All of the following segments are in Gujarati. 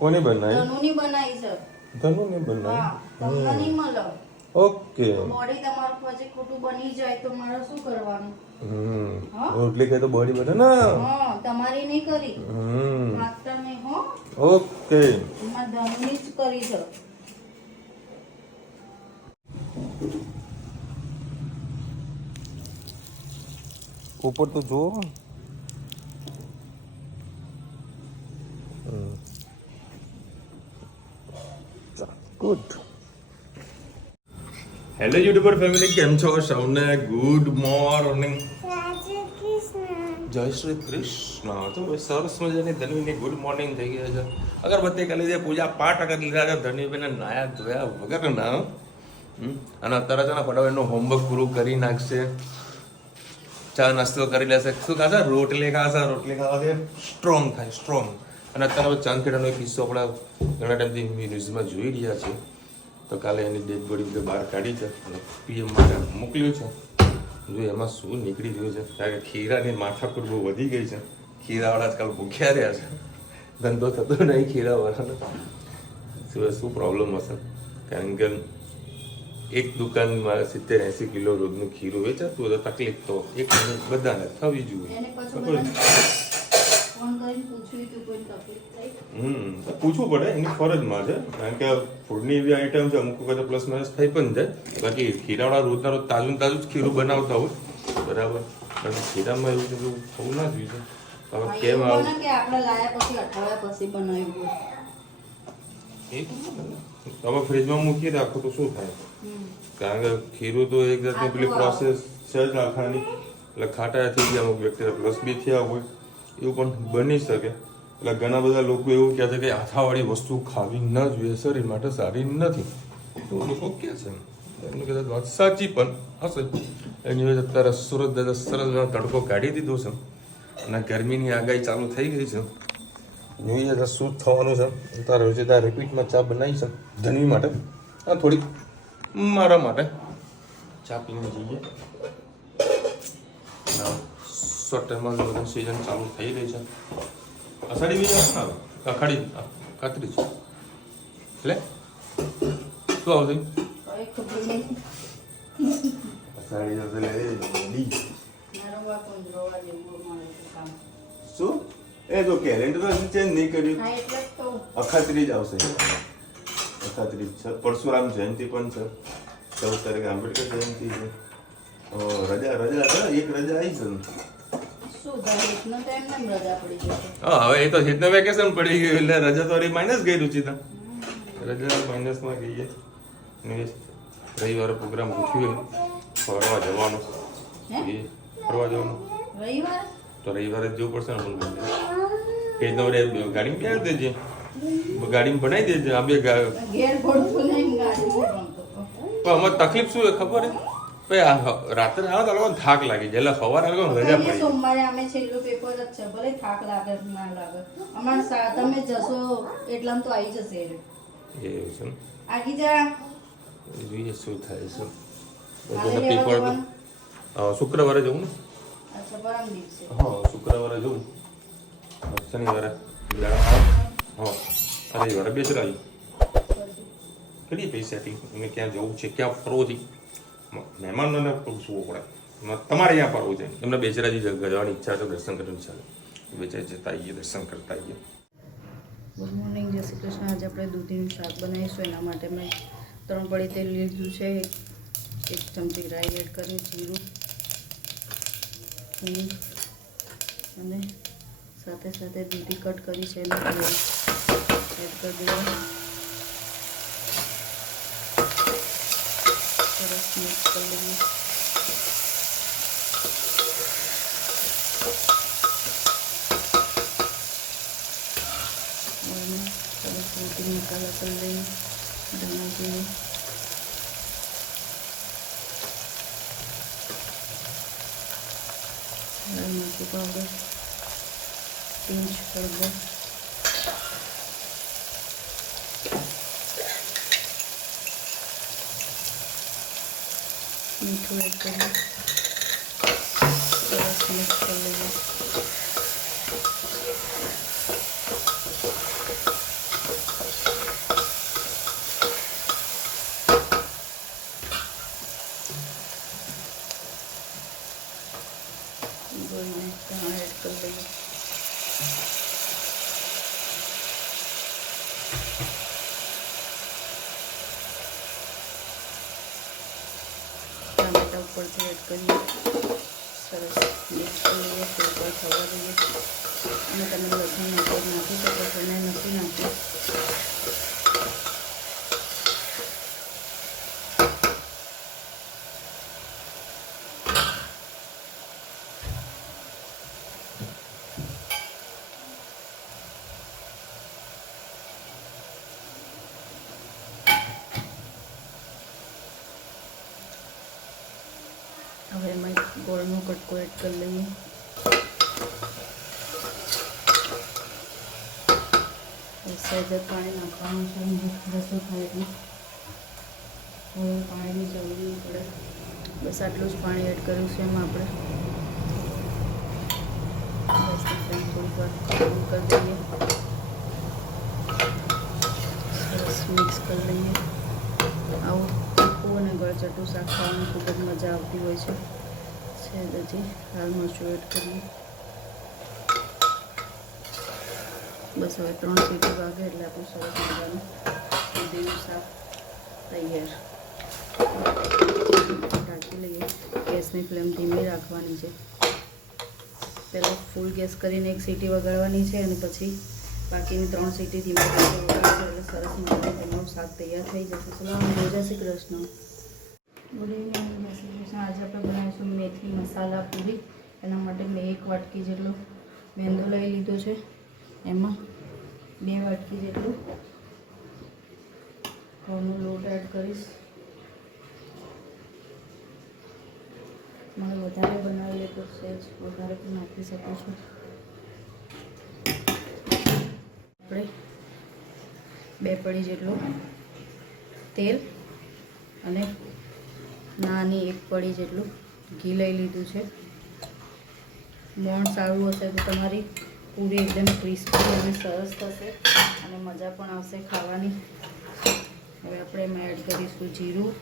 કોની બનાવી? ધનુની બનાવી છે. ધનુની બનાવી? હા, તમને નહીં મળે. ઓકે. બોડી તમારું પછી ખોટું બની જાય તો મારે શું કરવાનું? હા? રોટલી ખાઈ તો બોડી બને ને. હા, તમારી નહીં કરી. હમ. માગતા નહીં હો. ઓકે. એમાં ધનુની જ કરી છે. ઉપર તો જો. ગુડ. હેલો યુટ્યુબર ફેમિલી, કેમ છો? સૌને ગુડ મોર્નિંગ. જય શ્રી કૃષ્ણ. તો સરસ મજાની ધનવીની ગુડ મોર્નિંગ થઈ ગઈ છે. અગરબત્તી કરી લીધી, પૂજા પાઠ કરી લીધા છે. ધનવીને નાયા ધોયા વગર ના. અને અત્યારે છે ને ફટાફટ એનું હોમવર્ક પૂરું કરી નાખશે. ચા નાસ્તો કરી લેશે. શું ખાશે? રોટલી ખાશે. રોટલી ખાવાથી સ્ટ્રોંગ થાય, સ્ટ્રોંગ. અને અત્યારે ચાંદખેડાનો એક કિસ્સો આપણે ઘણા ટાઈમથી ન્યૂઝમાં જોઈ રહ્યા છીએ. તો કાલે એની ડેડ બોડી બધે બહાર કાઢી છે અને પીએમ માટે મોકલ્યું છે. જો એમાં શું નીકળી રહ્યું છે, કારણ કે ખીરાની માથાકૂટ બહુ વધી ગઈ છે. ખીરાવાળા આજકાલ ભૂખ્યા રહ્યા છે. ધંધો થતો નહીં ખીરાવાળાનો. શું પ્રોબ્લેમ હશે? કારણ કે એક દુકાનમાં 70-80 કિલો રોજનું ખીરું વેચાતું હોય તો તકલીફ તો એક બધાને થવી જોઈએ. પૂછવું પડે, એની ફરજમાં છે. કારણ કે ફૂડની એવી આઈટમ છે, અમુક વખત પ્લસ માઇનસ થઈ પણ જાય. બાકી ખીરાવાળા રોજના રોજ તાજું જ ખીરું બનાવતા હોય, બરાબર. પણ ખીરામાં એવું બધું થવું ના જોઈએ. હવે કેમ આવું તમે ફ્રીજમાં મૂકી રાખો તો શું થાય? કારણ કે ખીરું તો એક જાતની પેલી પ્રોસેસ છે જ આખાની. એટલે ખાટા થઈ ગયા, અમુક વ્યક્તિને પ્લસ બી થયા હોય, એવું પણ બની શકે. એટલે ઘણા બધા લોકો એવું કહે છે કે આથાવાળી વસ્તુ ખાવી ન જોઈએ, શરીર માટે સારી નથી. તો લોકો કહે છે. એમનું કદાચ વાત સાચી પણ હશે. એની વજહ અત્યારે સુરત દાદા સરસ તડકો કાઢી દીધો છે અને ગરમીની આગાહી ચાલુ થઈ ગઈ છે. જોઈએ શું થવાનું છે. તારે રોજેદાર રિપીટમાં ચા બનાવી છે ધનવી માટે અને થોડીક મારા માટે ચા પીને જઈએ. સ્વેટરમાં બધા સિઝન ચાલુ થઈ રહી છે. અષાઢી બીજ આવે, અખાડી કાતરી છે. એટલે શું આવશે? શું એ તો કેલેન્ડર ચેન્જ નહીં કર્યું. અખાત્રીજ આવશે. અખાત્રીજ છે. પરશુરામ જયંતિ પણ છે. 14 તારીખે આંબેડકર જયંતિ છે. રજા છે, એક રજા આવી છે. હા, હવે એ તો હિતને વેકેશન પડી ગયું એટલે રજા તો માઇનસ ગઈ રુચિતા. રજા માઇનસમાં ગઈ. રવિવારે પ્રોગ્રામ ગોઠવ્યો ફરવા જવાનું. ફરવા જવાનું તો રવિવારે જ જવું પડશે ને. ગાડી બેહાડી દેજે, ગાડીમાં બનાવી દેજે. આ બે પણ અમારે તકલીફ શું ખબર હે? રાત્રે આવો તો લોકો થાક લાગી જાય, એટલે સવારે લોકો રજા પડી. સોમવારે અમે છેલ્લું પેપર જ છે, ભલે થાક લાગે ના લાગે. અમારે તમે જશો એટલામાં તો આવી જશે. એવું છે. આગી જા. જોઈએ શું થાય છે. પેપર શુક્રવારે જવું ને? હા, શુક્રવારે જવું. શનિવારે હા, રવિવારે બેસરાવી કરીએ પૈસાથી. એમને ક્યાં જવું છે, ક્યાં ફરવું છે, મહેમાનોને પૂછવું પડે. તમારે ત્યાં ફરવું છે, એમને બેચરાજી જવાની ઈચ્છા છે, દર્શન કરવાની ઈચ્છા છે. બેચરાજી જતા આવીએ, દર્શન કરતા આવીએ. ગુડ મોર્નિંગ, જય શ્રી કૃષ્ણ. આજે આપણે દૂધીનું શાક બનાવીશું. એના માટે મેં 3 પડી તેલ લીધું છે. 1 ચમચી રાઈ એડ કર્યું, જીરું અને સાથે સાથે દૂધી કટ કરી છે એને એડ કરી દેવાનું. સરસ મિક્સ કરી લઈએ. સરસ રોટી મસાલા કરી લઈએ. ધાણા જીરું, લાલ મરચું પાવડર, પિંચ હળદર, મીઠું એડ કરી સરસ મિક્સ કરી લઈએ. ટામેટા ઉપરથી એડ કરીએ, સરસ મિક્સ કરીએ, થોડી વાર થવા દઈએ. અને તમે લસણ નાખી શકો છો, મેં નથી નાખ્યું. હવે એમાં ગોળનો કટકો એડ કરી લઈએ. સહેજ પાણી નાખવાનું છે, રસો થાય એટલે હવે પાણીની જરૂર નહીં પડે. બસ આટલું જ પાણી એડ કર્યું છે એમાં આપણે. બસ થોડીક વાર ચાલુ કરી દઈએ, સરસ મિક્સ કરી લઈએ. આવું તીખું અને ગળચટું શાક ખાવાની ખૂબ જ મજા આવતી હોય છે. હજી લાલ મરચું એડ કરીએ. બસ હવે 3 સીટી વાગે એટલે આપણું સરસ મજાનું દૂધીનું શાક તૈયાર. ઢાંકી લઈએ. ગેસની ફ્લેમ ધીમી રાખવાની છે. પહેલાં ફૂલ ગેસ કરીને 1 સીટી વગાડવાની છે અને પછી બાકીની 3 સીટી ધીમી વગાડશું એટલે સરસ મજાનું તમારું શાક તૈયાર થઈ જશે. ચલો જય શ્રી કૃષ્ણ. ગુડ ઇવનિંગ, જય શ્રી કૃષ્ણ. આજે આપણે બનાવીશું મેથી મસાલા પૂરી. એના માટે મેં 1 વાટકી જેટલો મેંદો લઈ લીધો છે. એમાં 2 વાટકી જેટલું ઘઉંનો લોટ એડ કરીશ. મને વધારે બનાવીએ તો સહેજ વધારે પણ નાખી શકો છો. આપણે 2 પડી જેટલું તેલ અને નાની 1 પડી જેટલું ઘી લઈ લીધું છે. મોણ સારું હશે તો તમારી પૂરી એકદમ ક્રિસ્પી અને સરસ થશે અને મજા પણ આવશે ખાવાની. હવે આપણે એમાં એડ કરીશું જીરું,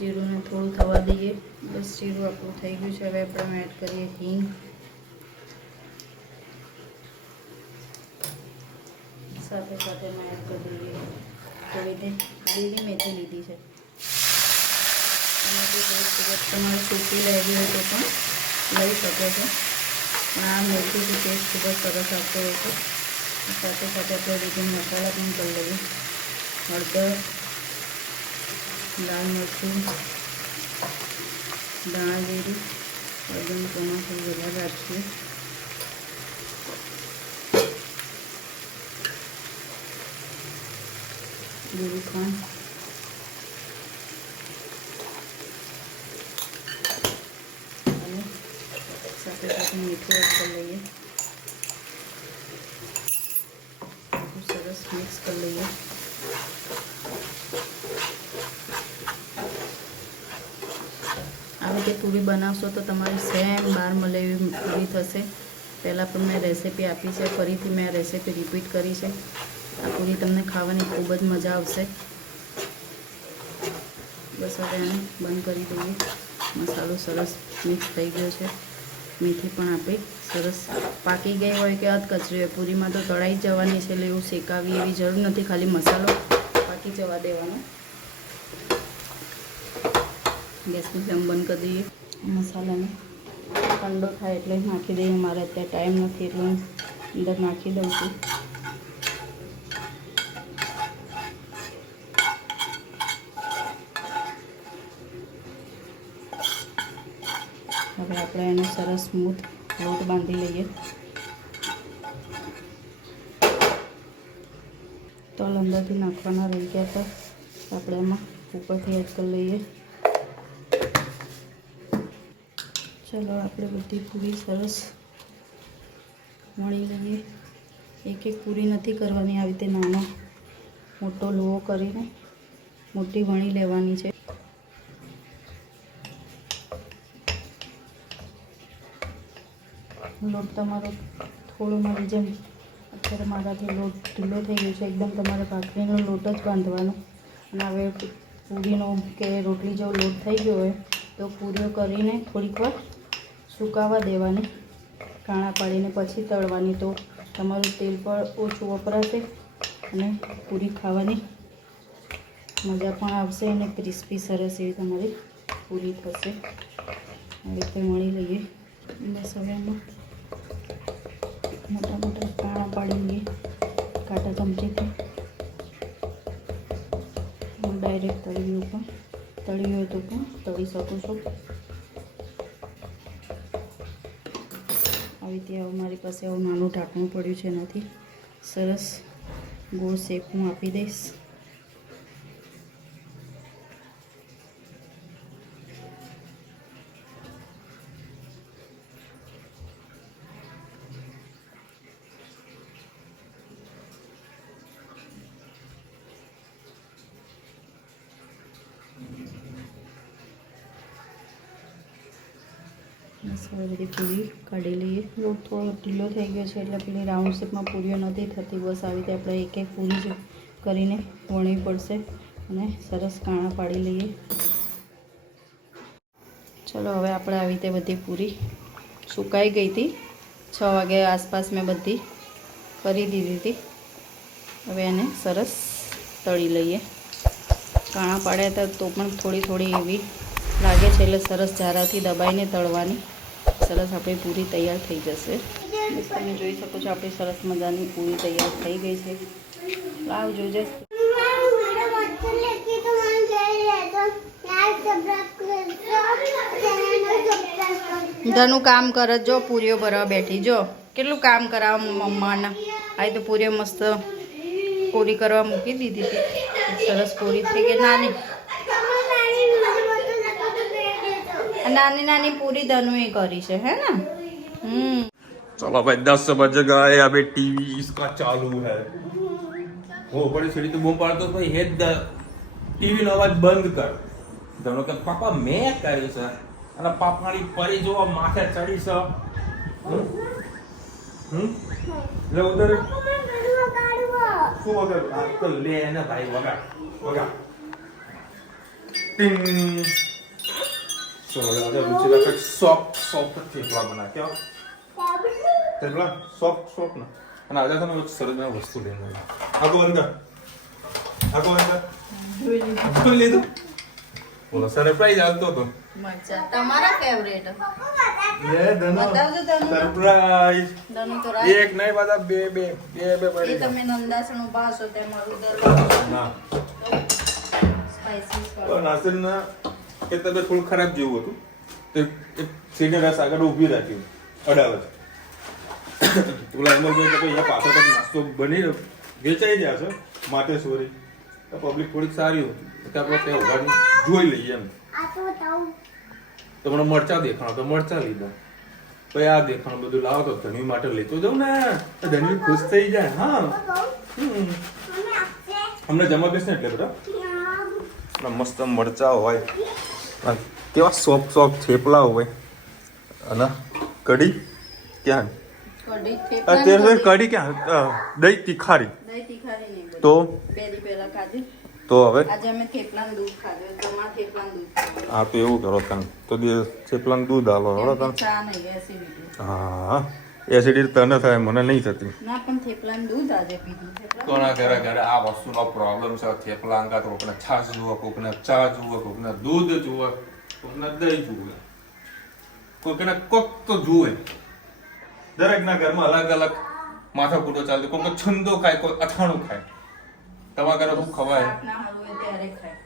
જીરુંને થોડું થવા દઈએ. બસ જીરું આપણું થઈ ગયું છે. હવે આપણે એડ કરીએ હિંગ, સાથે સાથે મેં એડ કરી દઈએ થોડી લીલી મેથી લીધી છે. એનાથી ટેસ્ટ તમારે સૂકી લેવી હોય તો પણ લઈ શકો છો. આ મેથીથી ટેસ્ટ ખૂબ જ સરસ આવતો હોય છે. સાથે સાથે આપણે રીતે મસાલા પણ કરી લઈએ. હળદર, લાલ મરચું, દાણા જીરું, હળદરનું પ્રમાણ થોડું વધારે રાખીએ. લીલું ખાંડ અને સાથે સાથે મીઠું એડ કરી લઈએ. સરસ મિક્સ કરી લઈએ. આવી રીતે પૂરી બનાવશો તો તમારી સેમ બહાર મળે એવી પૂરી થશે. પહેલાં પણ મેં રેસીપી આપી છે, ફરીથી મેં રેસીપી રિપીટ કરી છે. આ પૂરી તમને ખાવાની ખૂબ જ મજા આવશે. બસ હવે એને બંધ કરી દઈએ. મસાલો સરસ મિક્સ થઈ ગયો છે. મેથી પણ આપણી સરસ પાકી ગઈ હોય કે અધકચરી હોય, પૂરીમાં તો તળાઈ જવાની છે એટલે એવું શેકાવી એવી જરૂર નથી. ખાલી મસાલો પાકી જવા દેવાનો. ગેસની ફ્લેમ બંધ કરી દઈએ. મસાલાને ઠંડો થાય એટલે નાખી દઈએ. મારે અત્યારે ટાઈમ નથી એટલે હું અંદર નાખી દઉં છું. હવે આપણે એનો સરસ સ્મૂથ લોટ બાંધી લઈએ. તલ અંદરથી નાખવાના રહી ગયા હતા, આપણે એમાં ઉપરથી એડ કરી લઈએ. ચલો આપણે બધી પૂરી સરસ વણી લઈએ. એક પૂરી નથી કરવાની, આવી રીતે નાનો મોટો લોહો કરીને મોટી વણી લેવાની છે. લોટ તમારો થોડો મારી જેમ અત્યારે મારાથી લોટ ઢીલો થઈ ગયો છે. એકદમ તમારે ભાખરીનો લોટ જ બાંધવાનો. અને હવે પૂરીનો કે રોટલી જેવો લોટ થઈ ગયો હોય તો પૂરીઓ કરીને થોડીક વાર સુકાવા દેવાની, કાણા પાડીને પછી તળવાની, તો તમારું તેલ પણ ઓછું વપરાશે અને પૂરી ખાવાની મજા પણ આવશે અને ક્રિસ્પી સરસ એવી તમારી પૂરી થશે. આવી રીતે મળી લઈએ. બસ હવે આમાં મોટા મોટા કાણા પાડી લઈએ કાંટા ચમચીથી. ડાયરેક્ટ તળી હોય તો પણ તળી શકો છો. આવી રીતે મારી પાસે આવું નાનું ઢાંકણું પડ્યું છે, એનાથી સરસ ગોળ શેપ હું આપી દઈશ. હવે બધી પૂરી કાઢી લઈએ. લોટ થોડો ઢીલો થઈ ગયો છે એટલે પેલી રાઉન્ડ શેપમાં પૂરીઓ નથી થતી. બસ આવી રીતે આપણે એક એક પૂરી જ કરીને વણવી પડશે અને સરસ કાણા પાડી લઈએ. ચલો હવે આપણે આવી રીતે બધી પૂરી સુકાઈ ગઈ હતી, 6 વાગે આસપાસ મેં બધી કરી દીધી હતી. હવે એને સરસ તળી લઈએ. કાણા પાડ્યા હતા તો પણ થોડી થોડી એવી લાગે છે એટલે સરસ જારાથી દબાઈને તળવાની. સરસ આપણી પૂરી તૈયાર થઈ જશે. બસ તમે જોઈ શકો છો આપણી સરસ મજાની પૂરી તૈયાર થઈ ગઈ છે. લાવ જોજે. ધનું કામ કરે જો, પૂરીઓ ભરવા બેઠી જો, કેટલું કામ કરાવ મમ્માના. આ તો પૂરીઓ મસ્ત પૂરી કરવા મૂકી દીધી હતી. સરસ પૂરી થઈ ગઈ. નાની નાની પૂરી ધનુએ કરી છે, હે ને? चलो भाई 10 बज गए, अभी टीवी इसका चालू है. वो बड़ी सीढ़ी तो बूम पाड़तो भाई हे टीवी નો અવાજ બંધ કર. ધનો કે પાપા મેં કરી છે અને પાપાની પરી જો માથે ચડી છે. લે ઉધર શું વગર આ તો લે ને ભાઈ વગા ટિંગ. चलो आजा रुचिरा का सॉफ्ट थेपला बना क्या थेपला सॉफ्ट ना. અને આજે તમે એક સરસ ના વસ્તુ લઈને આગો અંદર જોઈ લીધું. બોલો સરપ્રાઈઝ આવતો તો મરચા તમારા ફેવરેટ. લે ધનો બતાવજો ધનો. સરપ્રાઈઝ ધનો તો રાઈ એક નહીં બધા બે પડી. એ તમે નંદાસણું ભાસો તે મારું દર ના સ્પાઈસી તો નાસિરના કે તબિયત થોડું ખરાબ જેવું હતું તો એક સીને રસ આગળ ઊભી રાખ્યું અડાવત. ઓલા અમલભાઈ કે અહીંયા પાછળ તક નાસ્તો બની વેચાઈ રહ્યા છે માટેશ્વરી, તો પબ્લિક થોડીક સારી હતી તો આપણે ત્યાં ઉભાની જોઈ લઈએ એમ. તો મને મરચા દેખાણો તો મરચા લીધા. પછી આ દેખાણું બધું લાવો તો ધનવી માટે લેતો જાઉં ને તો ધનવી ખુશ થઈ જાય. હા અમને જમા બેસ ને એટલે બધા મસ્ત મરચા હોય, કેવા સોફ્ટ થેપલા હોય અને કઢી ક્યાં અત્યારે કઢી ક્યાં દહીં તીખારી તો પહેલા ખાધી. તો હવે આજે અમે થેપલાનું દૂધ ખાધું. તમારા થેપલાનું દૂધ. હા તો એવું કરો તમે તો થેપલાનું દૂધ આલો બરાબર. ચા નહીં, એસિડિટી. હા એસિડિટી તને થાય, મને નહીં થતી. ના પણ થેપલાનું દૂધ આજે પીધું. કોના ઘરે આ વસ્તુનો પ્રોબ્લેમ છે. થેપલા અંગા તો કોકને છાશ જુઓ, કોકને ચા જુઓ, કોકને દૂધ જુઓ, કોકને દહીં જુએ, કોકને કોક તો જુએ. દરેકના ઘરમાં અલગ અલગ માથાકૂટો ચાલતી. કોઈ છંદો ખાય, કોઈ અથાણું ખાય. તમારા ઘરે શું ખવાય? ના હારું હોય ત્યારે ખાય.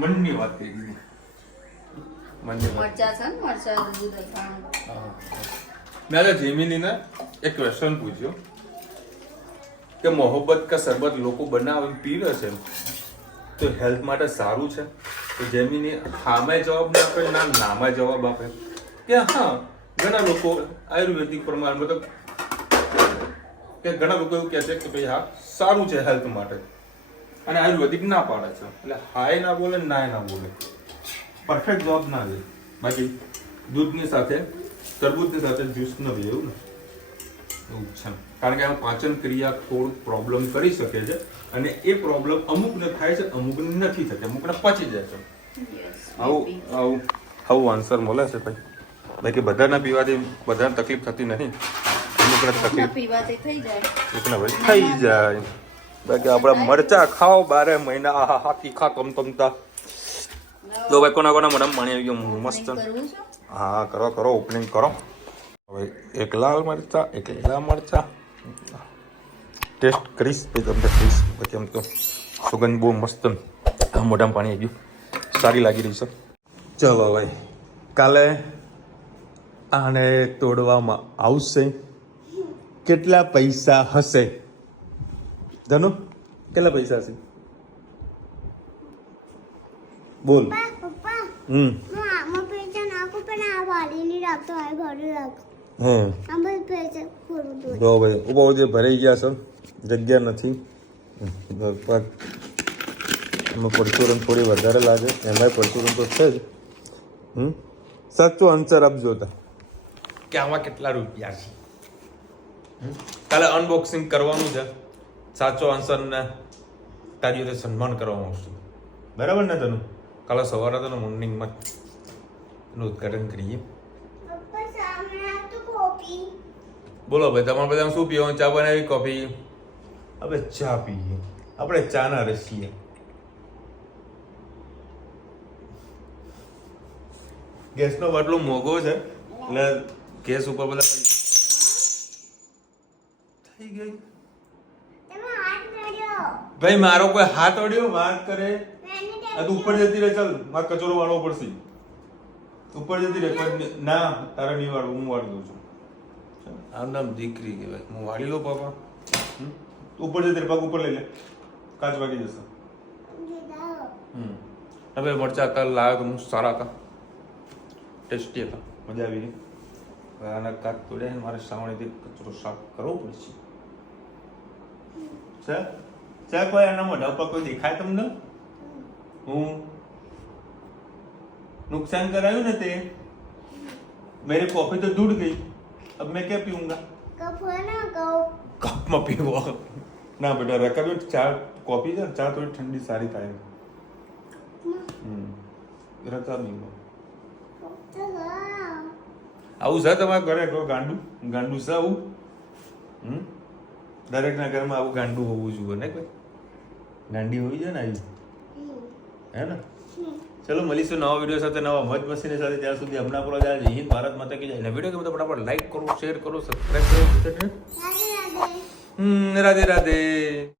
મનની વાત કરી દીધી. મનની વાત. મરચા છે ને, મરચા દૂધ અથાણું. મેં આજે જેમિનીને એક ક્વેશ્ચન પૂછ્યો કે મોહબ્બત કા શરબત લોકો બનાવીને પીવે છે તો હેલ્થ માટે સારું છે? તો જેમિની હામાં જવાબ ના આપે ના નામાં જવાબ આપે કે હા. ઘણા લોકો આયુર્વેદિક પ્રમાણે મતલબ કે ઘણા લોકો એવું કહે છે કે ભાઈ હા સારું છે હેલ્થ માટે, અને આયુર્વેદિક ના પાડે છે. એટલે હાય ના બોલે નાય ના બોલે, પરફેક્ટ જવાબ ના દે. બાકી દૂધની સાથે તરબૂચની સાથે જ્યુસ ન પીએ એવું ને. એવું છે કારણ કે આ પાચન ક્રિયા થોડું પ્રોબ્લેમ કરી શકે છે અને એ પ્રોબ્લેમ અમુકને થાય છે અમુકને નથી થતી અમુકને પચી જાય છે આવું આન્સર મળે છે ભાઈ બાકી બધાના પીવાથી બધાને તકલીફ થતી નહીં અમુકને તકલીફ પીવાથી થઈ જાય એકના ભાઈ થઈ જાય બાકી આપણા મરચા ખાઓ 12 મહિના આહા હા તીખા તમતમતા તો ભાઈ કોના મોઢામાં પાણી આવી ગયું મસ્ત હા કરો ઓપનિંગ કરો હવે એક લાલ મરચા એક લીલા મરચા ટેસ્ટ કરીશ પછી તમને કહીશ બાકી આમ તો સુગંધ બહુ મસ્ત મોઢામાં પાણી આવી ગયું સારી લાગી રહી છે ચલો ભાઈ કાલે આને તોડવામાં આવશે કેટલા પૈસા હશે ધનુ કેટલા પૈસા હશે બોલ જો ભાઈ ઉભો જે ભરાઈ ગયા છે જગ્યા નથી એમાં પરચુરણ થોડી વધારે લાગે એમાંય પરચુરણ તો છે જ સાચો આન્સર આપજો તા કે આમાં કેટલા રૂપિયા છે કાલે અનબોક્સિંગ કરવાનું છે સાચો આન્સર ને તારી રીતે સન્માન કરવામાં આવશે બરાબર ને તને કાલે સવારે તને મોર્નિંગમાં એનું ઉદઘાટન કરીએ બોલો ભાઈ તમારે બધા શું પીવાનું ચા બનાવી કોફી હવે ચા પીએ આપણે ચાના રસીએ ગેસનો બાટલો મોંઘો છે એટલે ગેસ ઉપર બધા થઈ ગઈ ભાઈ મારો કોઈ હાથ અડ્યો વાત કરે તું ઉપર જતી રહે ચાલ મારે કચરો વાળવો પડશે ઉપર જતી રહે ના તારે નહીં વાળું હું વાળી દઉં છું આમ નામ દીકરી કહેવાય હું વાળી લો પાપા ઉપર જતી રહે પગ ઉપર લઈ લે કાચ વાગી જશે હવે મરચા કાલ લાવ્યો તો હું સારા હતા ટેસ્ટી હતા મજા આવી ગઈ હવે આના કાચ તોડ્યા મારે સાવણીથી કચરો સાફ કરવો પડશે છે કોઈ આના મોઢા ઉપર કોઈ દેખાય તમને હું नुकसान करायू ना ते मेरी कॉफी तो दूध गई अब मैं क्या पीऊंगा कप में पीવો ના બેટા રકાબી ચા કોફી છે ચા થોડી ઠંડી સારી થાય રકાબી આવું છે તમારા ઘરે કોઈ ગાંડું છે આવું દરેકના ઘરમાં આવું ગાંડું હોવું જોઈએ ને કોઈ ગાંડી હોવી જોઈએ ને આવી હે ને ચલો મળીશું નવા વિડીયો સાથે નવા મજ મસ્તીની સાથે ત્યાં સુધી હમણાં પૂરા જાય જય હિન્દ ભારત માતા કી જય અને વિડીયો ગમે તો ફટાફટ લાઈક કરો શેર કરો સબસ્ક્રાઇબ કરો રાધે રાધે